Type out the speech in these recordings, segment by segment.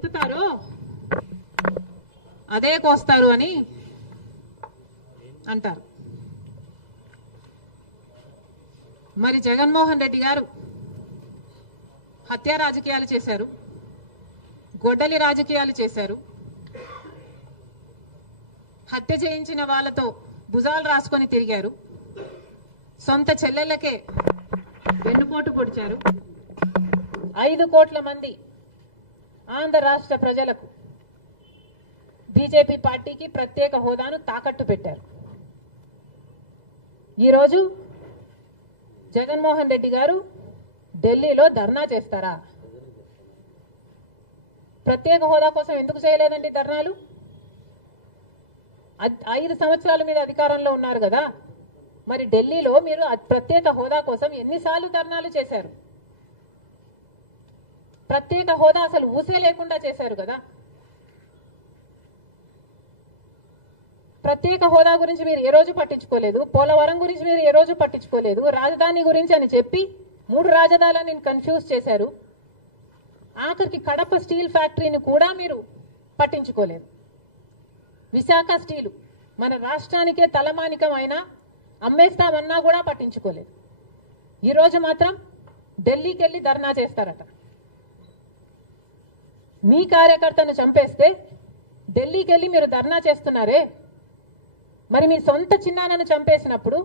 ఎత్తుతారో అదే కోస్తారు అని అంటారు. మరి జగన్మోహన్ రెడ్డి గారు హత్య రాజకీయాలు చేశారు, గొడ్డలి రాజకీయాలు చేశారు, హత్య చేయించిన వాళ్ళతో భుజాలు రాసుకొని తిరిగారు, సొంత చెల్లెళ్ళకే వెన్నుపోటు పొడిచారు, 5 కోట్ల మంది ఆంధ్ర రాష్ట్ర ప్రజలకు బీజేపీ పార్టీకి ప్రత్యేక హోదాను తాకట్టు పెట్టారు. ఈరోజు జగన్మోహన్ రెడ్డి గారు ఢిల్లీలో ధర్నా చేస్తారా? ప్రత్యేక హోదా కోసం ఎందుకు చేయలేదండి ధర్నాలు? 5 సంవత్సరాల మీద అధికారంలో ఉన్నారు కదా, మరి ఢిల్లీలో మీరు ప్రత్యేక హోదా కోసం ఎన్నిసార్లు ధర్నాలు చేశారు? ప్రత్యేక హోదా అసలు ఊసే లేకుండా చేశారు కదా. ప్రత్యేక హోదా గురించి మీరు ఏ రోజు పట్టించుకోలేదు, పోలవరం గురించి మీరు ఏ రోజు పట్టించుకోలేదు, రాజధాని గురించి అని చెప్పి 3 రాజధానులను కన్ఫ్యూజ్ చేశారు. ఆఖరికి కడప స్టీల్ ఫ్యాక్టరీని కూడా మీరు పట్టించుకోలేదు. విశాఖ స్టీలు మన రాష్ట్రానికే తలమానికం అయినా అమ్మేస్తామన్నా కూడా పట్టించుకోలేదు. ఈరోజు మాత్రం ఢిల్లీకి వెళ్ళి ధర్నా చేస్తారట. మీ కార్యకర్తను చంపేస్తే ఢిల్లీకి వెళ్ళి మీరు ధర్నా చేస్తున్నారే, మరి మీ సొంత చిన్నాన్నను చంపేసినప్పుడు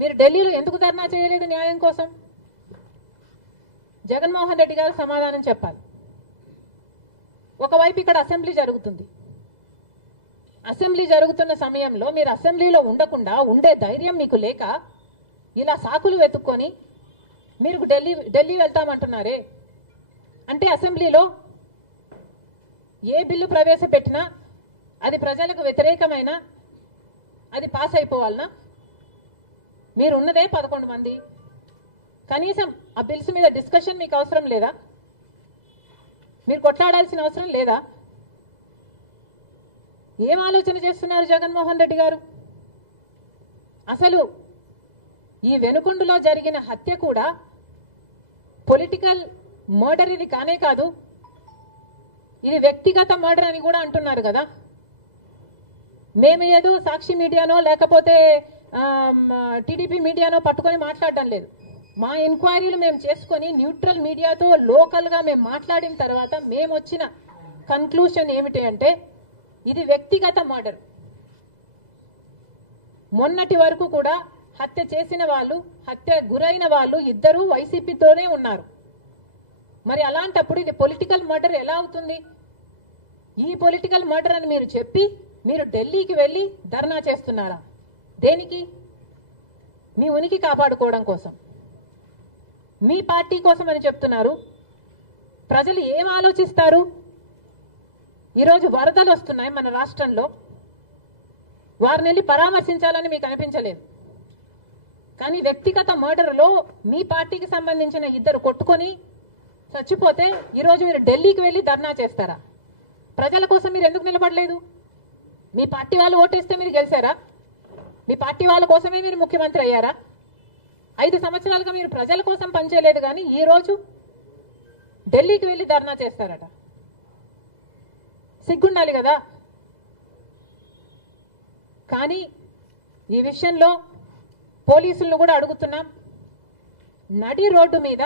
మీరు ఢిల్లీలో ఎందుకు ధర్నా చేయలేదు న్యాయం కోసం? జగన్మోహన్ రెడ్డి గారు సమాధానం చెప్పాలి. ఒకవైపు ఇక్కడ అసెంబ్లీ జరుగుతుంది, అసెంబ్లీ జరుగుతున్న సమయంలో మీరు అసెంబ్లీలో ఉండకుండా ఉండే ధైర్యం మీకు లేక ఇలా సాకులు వెతుక్కొని మీరు ఢిల్లీ వెళ్తామంటున్నారే. అంటే అసెంబ్లీలో ఏ బిల్లు ప్రవేశపెట్టినా అది ప్రజలకు వ్యతిరేకమైన అది పాస్ అయిపోవాలనా? మీరు ఉన్నదే 11 మంది, కనీసం ఆ బిల్స్ మీద డిస్కషన్ మీకు అవసరం లేదా? మీరు కొట్లాడాల్సిన అవసరం లేదా? ఏం ఆలోచన చేస్తున్నారు జగన్మోహన్ రెడ్డి గారు? అసలు ఈ వెనుకొండలో జరిగిన హత్య కూడా పొలిటికల్ మర్డర్ ఇది కానే కాదు, ఇది వ్యక్తిగత మర్డర్ అని కూడా అంటున్నారు కదా. మేము ఏదో సాక్షి మీడియానో లేకపోతే టీడీపీ మీడియానో పట్టుకొని మాట్లాడడం లేదు. మా ఎంక్వైరీలు మేము చేసుకొని న్యూట్రల్ మీడియాతో లోకల్గా మేము మాట్లాడిన తర్వాత మేము వచ్చిన కన్క్లూషన్ ఏమిటి అంటే ఇది వ్యక్తిగత మర్డర్. మొన్నటి వరకు కూడా హత్య చేసిన వాళ్ళు, హత్య గురైన వాళ్ళు ఇద్దరూ వైసీపీతోనే ఉన్నారు. మరి అలాంటప్పుడు ఇది పొలిటికల్ మర్డర్ ఎలా అవుతుంది? ఈ పొలిటికల్ మర్డర్ అని మీరు చెప్పి మీరు ఢిల్లీకి వెళ్ళి ధర్నా చేస్తున్నారా? దేనికి? మీ ఉనికి కాపాడుకోవడం కోసం, మీ పార్టీ కోసం అని చెప్తున్నారు. ప్రజలు ఏం ఆలోచిస్తారు? ఈరోజు వరదలు వస్తున్నాయి మన రాష్ట్రంలో, వారిని వెళ్ళి పరామర్శించాలని మీకు అనిపించలేదు. కానీ వ్యక్తిగత మర్డర్లో మీ పార్టీకి సంబంధించిన 2 కొట్టుకొని చచ్చిపోతే ఈరోజు మీరు ఢిల్లీకి వెళ్ళి ధర్నా చేస్తారా? ప్రజల కోసం మీరు ఎందుకు నిలబడలేదు? మీ పార్టీ వాళ్ళు ఓటేస్తే మీరు గెలిచారా? మీ పార్టీ వాళ్ళ కోసమే మీరు ముఖ్యమంత్రి అయ్యారా? 5 సంవత్సరాలుగా మీరు ప్రజల కోసం పనిచేయలేదు, కానీ ఈరోజు ఢిల్లీకి వెళ్ళి ధర్నా చేస్తారట. సిగ్గుండాలి కదా. కానీ ఈ విషయంలో పోలీసులను కూడా అడుగుతున్నాం. నడి రోడ్డు మీద